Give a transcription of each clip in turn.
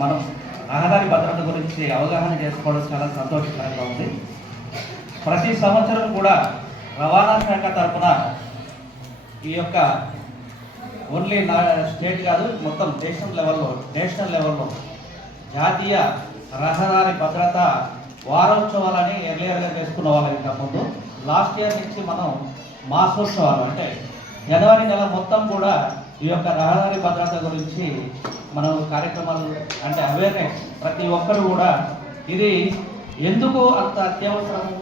మనం రహదారి భద్రత గురించి అవగాహన చేసుకోవడం చాలా సంతోషకరంగా ఉంది. ప్రతి సంవత్సరం కూడా రవాణా శాఖ తరఫున ఈ యొక్క ఓన్లీ నా స్టేట్ కాదు మొత్తం దేశం లెవెల్లో నేషనల్ లెవెల్లో జాతీయ రహదారి భద్రత వారోత్సవాలని ఎర్లియర్గా చేసుకున్న వాళ్ళం ఇంకా ముందు లాస్ట్ ఇయర్ నుంచి మనం మాసోత్సవాలు అంటే జనవరి నెల మొత్తం కూడా ఈ యొక్క రహదారి భద్రత గురించి మనం కార్యక్రమాలు అంటే అవేర్నెస్ ప్రతి ఒక్కరు కూడా ఇది ఎందుకు అంత అత్యవసరము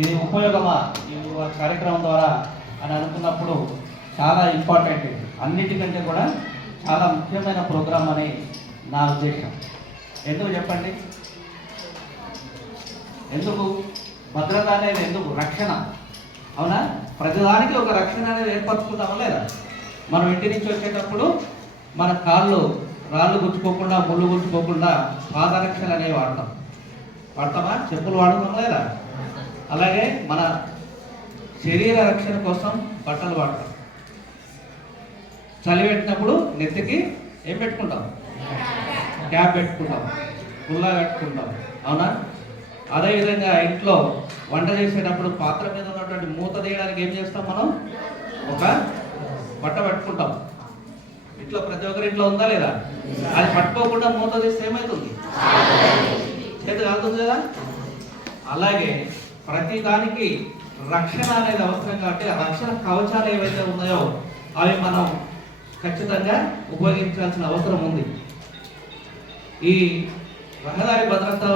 ఇది ఉపయోగమా? ఈ కార్యక్రమం ద్వారా అని అనుకున్నప్పుడు చాలా ఇంపార్టెంట్ అన్నిటికంటే కూడా చాలా ముఖ్యమైన ప్రోగ్రాం అని నా ఉద్దేశం. ఎందుకు చెప్పండి? ఎందుకు? భద్రత అనేది ఎందుకు? రక్షణ. అవునా? ప్రతిదానికి ఒక రక్షణ అనేది ఏర్పరచుకుంటామా లేదా? మనం ఇంటి నుంచి వచ్చేటప్పుడు మన కాళ్ళు రాళ్ళు గుచ్చుకోకుండా ముళ్ళు గుచ్చుకోకుండా పాదరక్షలు అనేవి వాడతాం. వాడతామా? చెప్పులు వాడతాం లేదా? అలాగే మన శరీర రక్షణ కోసం బట్టలు వాడతాం. చలి పెట్టినప్పుడు నెత్తికి ఏం పెట్టుకుంటాం? క్యాప్ పెట్టుకుంటాం. గుల్లా పెట్టుకుంటాం అవునా? అదేవిధంగా ఇంట్లో వంట చేసేటప్పుడు పాత్ర మీద ఉన్నటువంటి మూత తీయడానికి ఏం చేస్తాం మనం? ఒక బట్ట పట్టుకుంటాం. ఇంట్లో ప్రతి ఒక్కరి ఇంట్లో ఉందా లేదా? అది పట్టుకోకుండా మూత తీస్తే ఏమవుతుంది చేతి కాలుతుంది కదా? అలాగే ప్రతి దానికి రక్షణ అనేది అవసరం కాబట్టి ఆ రక్షణ కవచాలు ఏవైతే ఉన్నాయో అవి మనం ఖచ్చితంగా ఉపయోగించాల్సిన అవసరం ఉంది. ఈ రహదారి భద్రత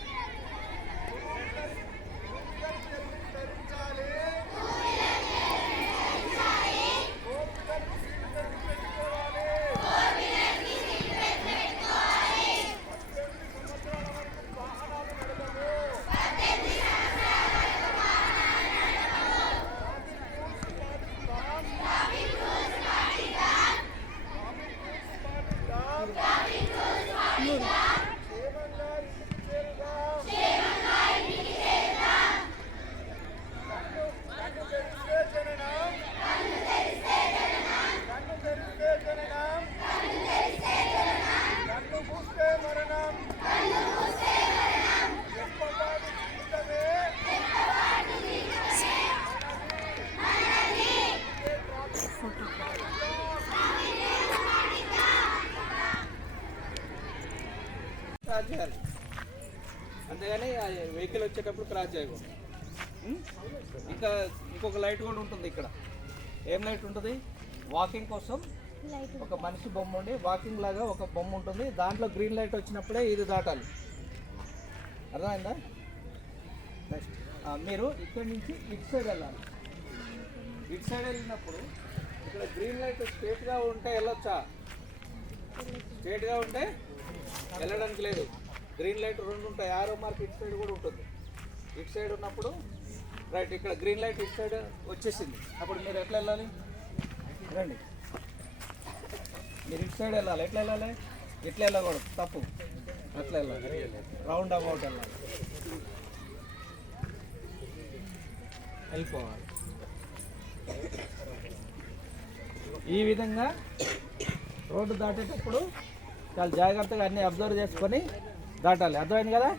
క్రాస్ చేయాలి. అంతేగాని వెహికల్ వచ్చేటప్పుడు క్రాస్ చేయకూడదు? ఇంకా ఇంకొక లైట్ కూడా ఉంటుంది ఇక్కడ. ఏం లైట్ ఉంటుంది? వాకింగ్ కోసం ఒక మనిషి బొమ్మ ఉండి వాకింగ్ లాగా ఒక బొమ్మ ఉంటుంది. దాంట్లో గ్రీన్ లైట్ వచ్చినప్పుడే ఇది దాటాలి. అర్థమైందా? నెక్స్ట్ మీరు ఇక్కడి నుంచి ఇటు సైడ్ వెళ్ళాలి. ఇటు సైడ్ వెళ్ళినప్పుడు ఇక్కడ గ్రీన్ లైట్ స్ట్రేట్గా ఉంటే వెళ్ళొచ్చా? స్ట్రేట్గా ఉంటే వెళ్ళడానికి లేదు. గ్రీన్ లైట్ రెండు ఉంటాయి. ఆరో మార్క్ ఇటు సైడ్ కూడా ఉంటుంది. ఇటు సైడ్ ఉన్నప్పుడు రైట్ ఇక్కడ గ్రీన్ లైట్ ఇటు సైడ్ వచ్చేసింది. అప్పుడు మీరు ఎట్లా వెళ్ళాలి? రండి. మీరు ఇటు సైడ్ వెళ్ళాలి. ఎట్లా వెళ్ళాలి? ఇట్లా వెళ్ళకూడదు? తప్పు. అట్లా వెళ్ళాలి? రౌండ్ అబౌట్ వెళ్ళాలి. వెళ్ళిపోవాలి. ఈ విధంగా రోడ్డు దాటేటప్పుడు చాలా జాగ్రత్తగా అన్ని అబ్జర్వ్ చేసుకొని దాటాలి. అర్థమైంది కదా?